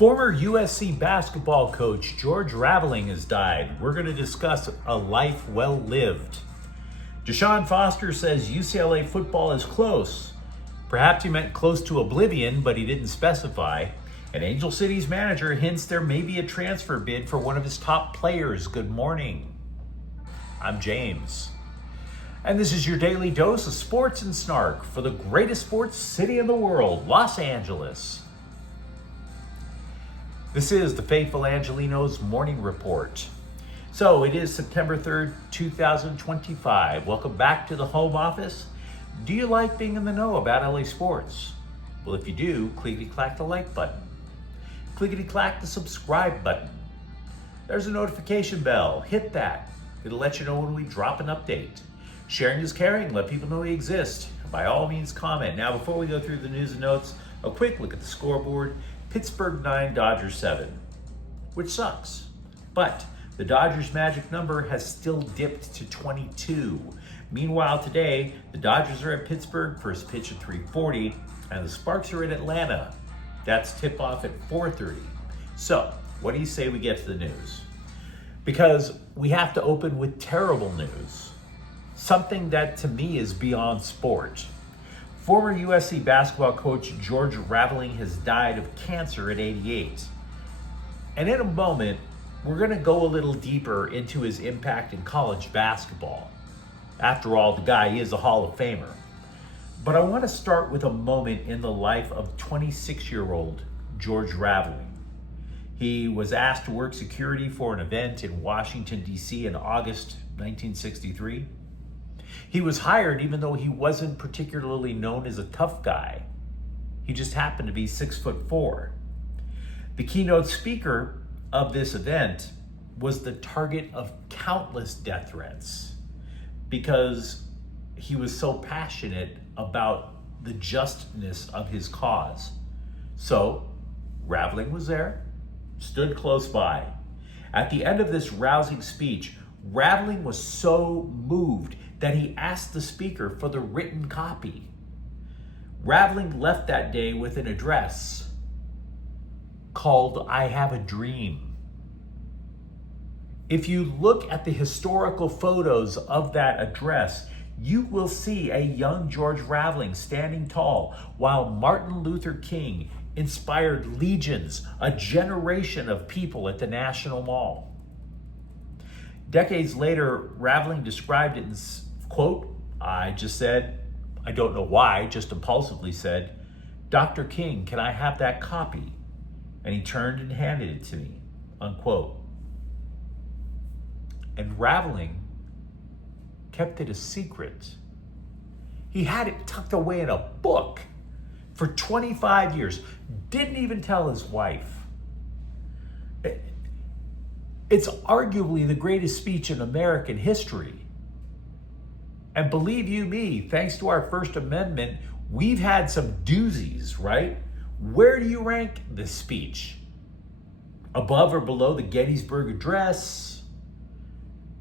Former USC basketball coach George Raveling has died. We're going to discuss a life well lived. Deshaun Foster says UCLA football is close. Perhaps he meant close to oblivion, but he didn't specify. And Angel City's manager hints there may be a transfer bid for one of his top players. Good morning. I'm James. And this is your daily dose of sports and snark for the greatest sports city in the world, Los Angeles. This is the faithful Angelenos morning report. So it is September 3rd, 2025. Welcome back to the home office. Do you like being in the know about LA sports? Well, if you do, clickety-clack the like button. Clickety-clack the subscribe button. There's a notification bell. Hit that. It'll let you know when we drop an update. Sharing is caring. Let people know we exist. By all means, comment. Now, before we go through the news and notes, a quick look at the scoreboard. Pittsburgh 9, Dodgers 7, which sucks. But the Dodgers' magic number has still dipped to 22. Meanwhile, today, the Dodgers are at Pittsburgh, first pitch at 3:40, and the Sparks are in Atlanta. That's tip-off at 4:30. So, what do you say we get to the news? Because we have to open with terrible news. Something that, to me, is beyond sport. Former USC basketball coach George Raveling has died of cancer at 88. And in a moment, we're going to go a little deeper into his impact in college basketball. After all, the guy is a Hall of Famer. But I want to start with a moment in the life of 26-year-old George Raveling. He was asked to work security for an event in Washington, D.C. in August 1963. He was hired even though he wasn't particularly known as a tough guy. He just happened to be 6'4". The keynote speaker of this event was the target of countless death threats because he was so passionate about the justness of his cause. So, Raveling was there, stood close by. At the end of this rousing speech, Raveling was so moved that he asked the speaker for the written copy. Raveling left that day with an address called I Have a Dream. If you look at the historical photos of that address, you will see a young George Raveling standing tall while Martin Luther King inspired legions, a generation of people at the National Mall. Decades later, Raveling described it in quote, I don't know why, just impulsively said, Dr. King, can I have that copy? And he turned and handed it to me, unquote. And Raveling kept it a secret. He had it tucked away in a book for 25 years, didn't even tell his wife. It's arguably the greatest speech in American history. And believe you me, thanks to our First Amendment, we've had some doozies, right? Where do you rank this speech? Above or below the Gettysburg Address?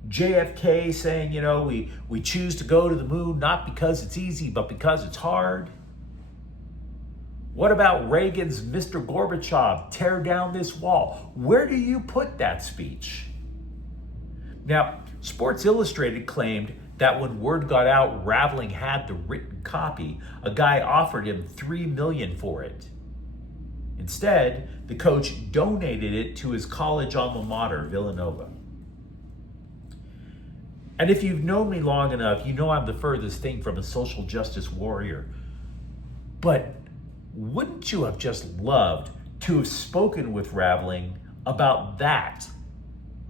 JFK saying, we choose to go to the moon not because it's easy, but because it's hard? What about Reagan's Mr. Gorbachev, tear down this wall? Where do you put that speech? Now, Sports Illustrated claimed that when word got out Raveling had the written copy, a guy offered him $3 million for it. Instead, the coach donated it to his college alma mater, Villanova. And if you've known me long enough, you know I'm the furthest thing from a social justice warrior. But wouldn't you have just loved to have spoken with Raveling about that,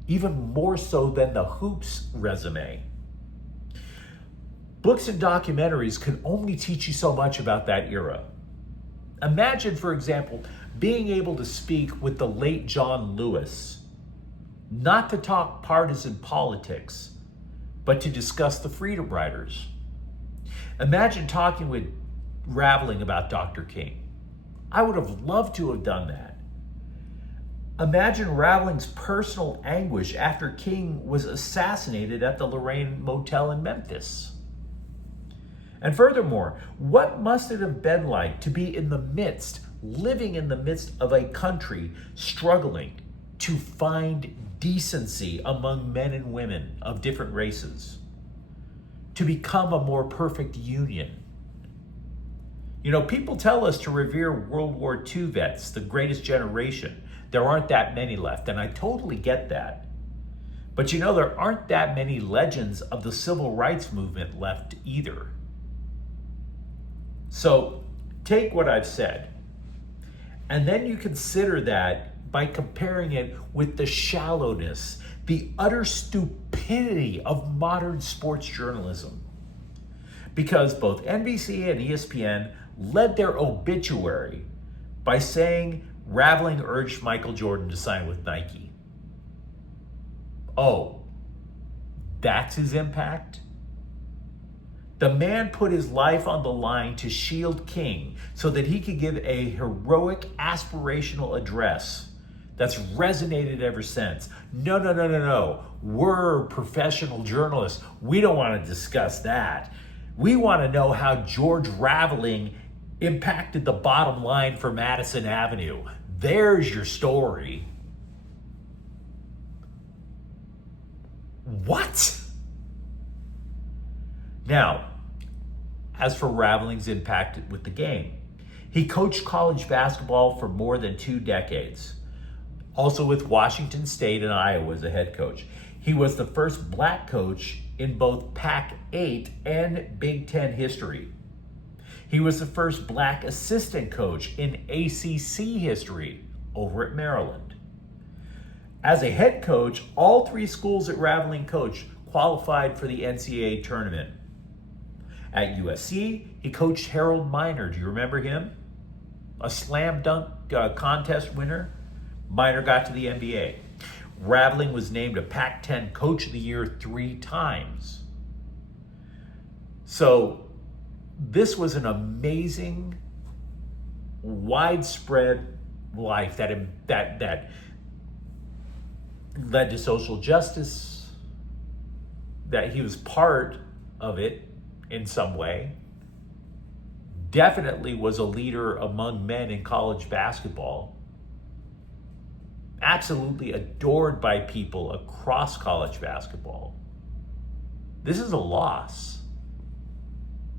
even more so than the hoops resume? Books and documentaries can only teach you so much about that era. Imagine, for example, being able to speak with the late John Lewis, not to talk partisan politics, but to discuss the Freedom Riders. Imagine talking with Raveling about Dr. King. I would have loved to have done that. Imagine Raveling's personal anguish after King was assassinated at the Lorraine Motel in Memphis. And furthermore, what must it have been like to be in the midst living in the midst of a country struggling to find decency among men and women of different races, to become a more perfect union. You know, people tell us to revere World War II vets, the greatest generation. There aren't that many left, and I totally get that. But you know, there aren't that many legends of the civil rights movement left either. So take what I've said, and then you consider that by comparing it with the shallowness, the utter stupidity of modern sports journalism. Because both NBC and ESPN led their obituary by saying Raveling urged Michael Jordan to sign with Nike. Oh, that's his impact? The man put his life on the line to shield King so that he could give a heroic, aspirational address that's resonated ever since. No. We're professional journalists. We don't want to discuss that. We want to know how George Raveling impacted the bottom line for Madison Avenue. There's your story. What? Now, as for Raveling's impact with the game, he coached college basketball for more than 2 decades. Also with Washington State and Iowa as a head coach. He was the first black coach in both Pac-8 and Big Ten history. He was the first black assistant coach in ACC history over at Maryland. As a head coach, all 3 schools that Raveling coached qualified for the NCAA tournament. At USC, he coached Harold Miner. Do you remember him? A slam dunk contest winner. Miner got to the NBA. Raveling was named a Pac-10 Coach of the Year 3 times. So this was an amazing, widespread life that led to social justice, that he was part of it in some way. Definitely was a leader among men in college basketball. Absolutely adored by people across college basketball. This is a loss.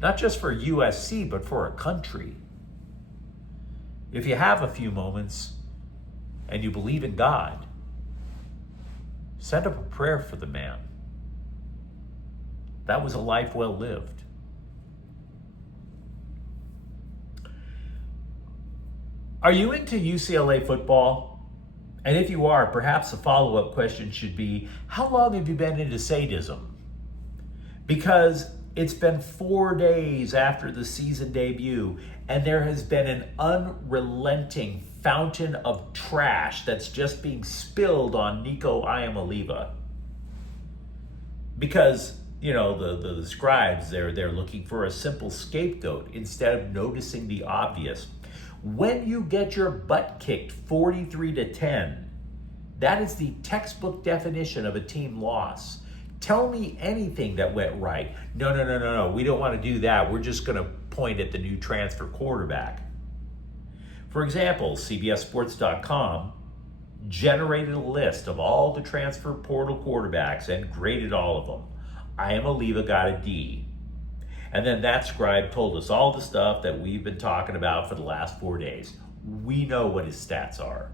Not just for USC, but for a country. If you have a few moments and you believe in God, send up a prayer for the man. That was a life well lived. Are you into UCLA football? And if you are, perhaps the follow-up question should be, how long have you been into sadism? Because it's been 4 days after the season debut, and there has been an unrelenting fountain of trash that's just being spilled on Nico Iamaleava. Because, you know, the scribes, they're looking for a simple scapegoat instead of noticing the obvious. When you get your butt kicked 43-10, that is the textbook definition of a team loss. Tell me anything that went right. No. We don't want to do that. We're just going to point at the new transfer quarterback. For example, CBSSports.com generated a list of all the transfer portal quarterbacks and graded all of them. Iamaleava got a D. And then that scribe told us all the stuff that we've been talking about for the last 4 days. We know what his stats are.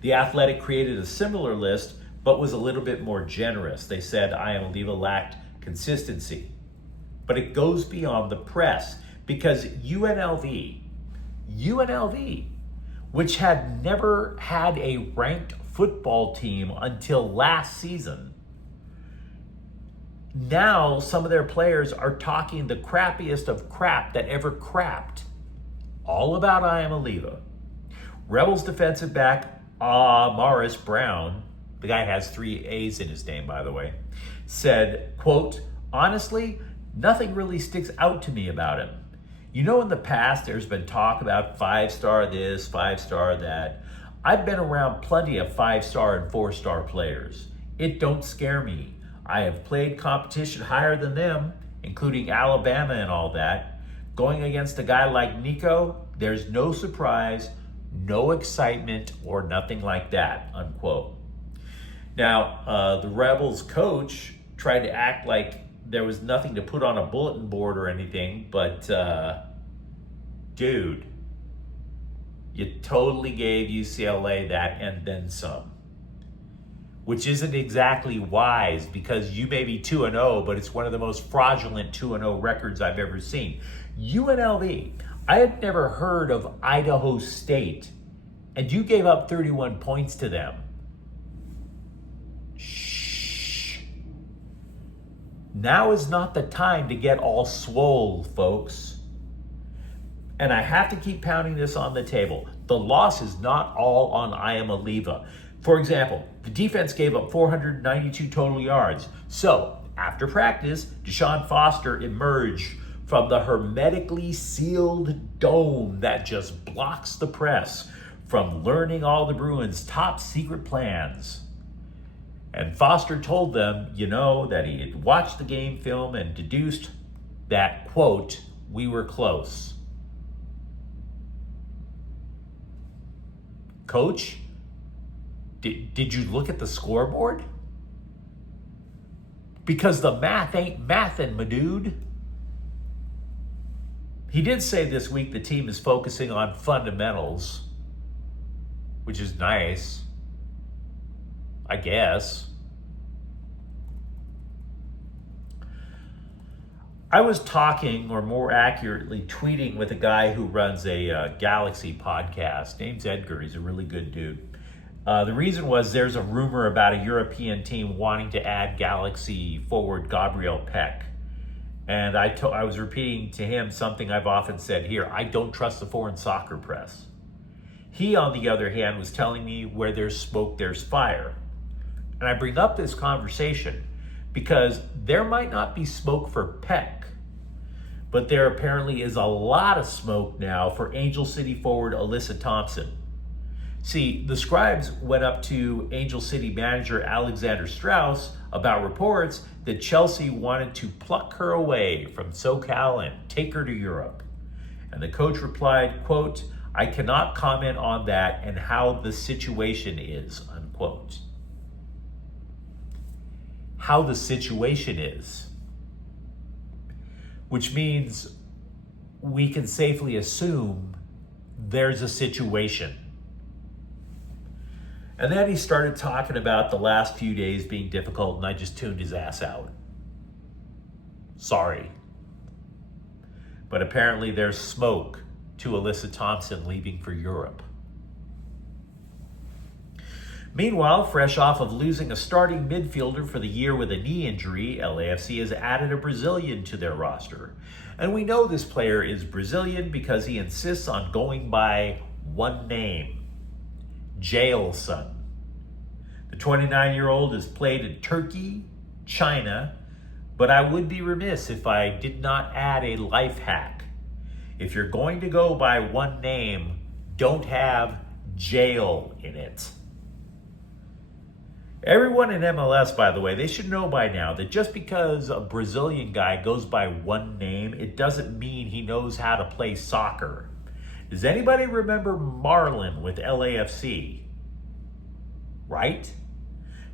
The Athletic created a similar list, but was a little bit more generous. They said Iamaleava lacked consistency. But it goes beyond the press, because UNLV, which had never had a ranked football team until last season, now some of their players are talking the crappiest of crap that ever crapped. All about Iamaleava. Rebels defensive back Morris Brown, the guy has 3 A's in his name, by the way, said, quote, honestly, nothing really sticks out to me about him. You know, in the past, there's been talk about 5-star this, 5-star that. I've been around plenty of 5-star and 4-star players. It don't scare me. I have played competition higher than them, including Alabama and all that. Going against a guy like Nico, There's no surprise, no excitement, or nothing like that, unquote. Now, the Rebels coach tried to act like there was nothing to put on a bulletin board or anything, but dude, you totally gave UCLA that and then some. Which isn't exactly wise, because you may be 2-0, but it's one of the most fraudulent 2-0 records I've ever seen. UNLV, I had never heard of Idaho State, and you gave up 31 points to them. Shh. Now is not the time to get all swole, folks. And I have to keep pounding this on the table. The loss is not all on Iamaleava. For example, the defense gave up 492 total yards. So, after practice, Deshaun Foster emerged from the hermetically sealed dome that just blocks the press from learning all the Bruins' top secret plans. And Foster told them, that he had watched the game film and deduced that, quote, we were close. Coach, did you look at the scoreboard? Because the math ain't mathin', my dude. He did say this week the team is focusing on fundamentals, which is nice, I guess. I was talking, or more accurately, tweeting with a guy who runs a Galaxy podcast. Name's Edgar. He's a really good dude. The reason was there's a rumor about a European team wanting to add Galaxy forward Gabriel Peck. And I was repeating to him something I've often said here. I don't trust the foreign soccer press. He, on the other hand, was telling me where there's smoke, there's fire. And I bring up this conversation because there might not be smoke for Peck, but there apparently is a lot of smoke now for Angel City forward Alyssa Thompson. See, the Scribes went up to Angel City manager Alexander Strauss about reports that Chelsea wanted to pluck her away from SoCal and take her to Europe. And the coach replied, quote, I cannot comment on that and how the situation is, unquote. How the situation is. Which means we can safely assume there's a situation. And then he started talking about the last few days being difficult, and I just tuned his ass out. Sorry. But apparently there's smoke to Alyssa Thompson leaving for Europe. Meanwhile, fresh off of losing a starting midfielder for the year with a knee injury, LAFC has added a Brazilian to their roster. And we know this player is Brazilian because he insists on going by one name. Jailson. The 29-year-old has played in Turkey, China, but I would be remiss if I did not add a life hack. If you're going to go by one name, don't have jail in it. Everyone in MLS, by the way, they should know by now that just because a Brazilian guy goes by one name, it doesn't mean he knows how to play soccer. Does anybody remember Marlon with LAFC? Right?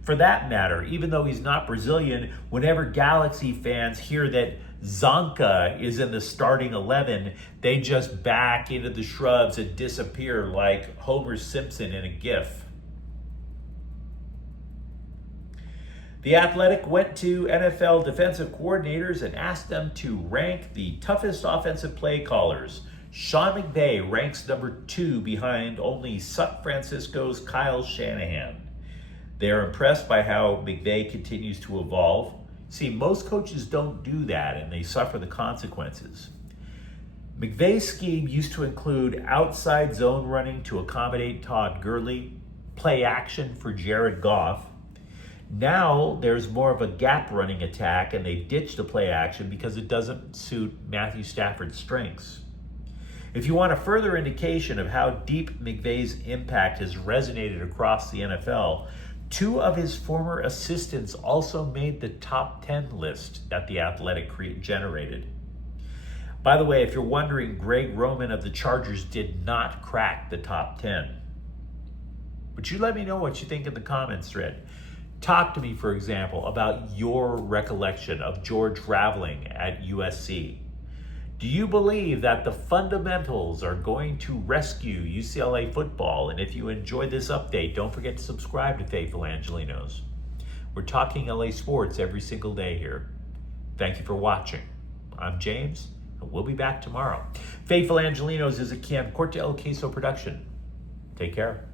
For that matter, even though he's not Brazilian, whenever Galaxy fans hear that Zonka is in the starting 11, they just back into the shrubs and disappear like Homer Simpson in a GIF. The Athletic went to NFL defensive coordinators and asked them to rank the toughest offensive play callers. Sean McVay ranks number 2 behind only San Francisco's Kyle Shanahan. They are impressed by how McVay continues to evolve. See, most coaches don't do that and they suffer the consequences. McVay's scheme used to include outside zone running to accommodate Todd Gurley, play action for Jared Goff. Now there's more of a gap running attack and they ditched the play action because it doesn't suit Matthew Stafford's strengths. If you want a further indication of how deep McVay's impact has resonated across the NFL, 2 of his former assistants also made the top 10 list that The Athletic generated. By the way, if you're wondering, Greg Roman of the Chargers did not crack the top 10. But you let me know what you think in the comments thread. Talk to me, for example, about your recollection of George Raveling at USC. Do you believe that the fundamentals are going to rescue UCLA football? And if you enjoyed this update, don't forget to subscribe to Faithful Angelenos. We're talking LA sports every single day here. Thank you for watching. I'm James, and we'll be back tomorrow. Faithful Angelenos is a Camcorte El Queso production. Take care.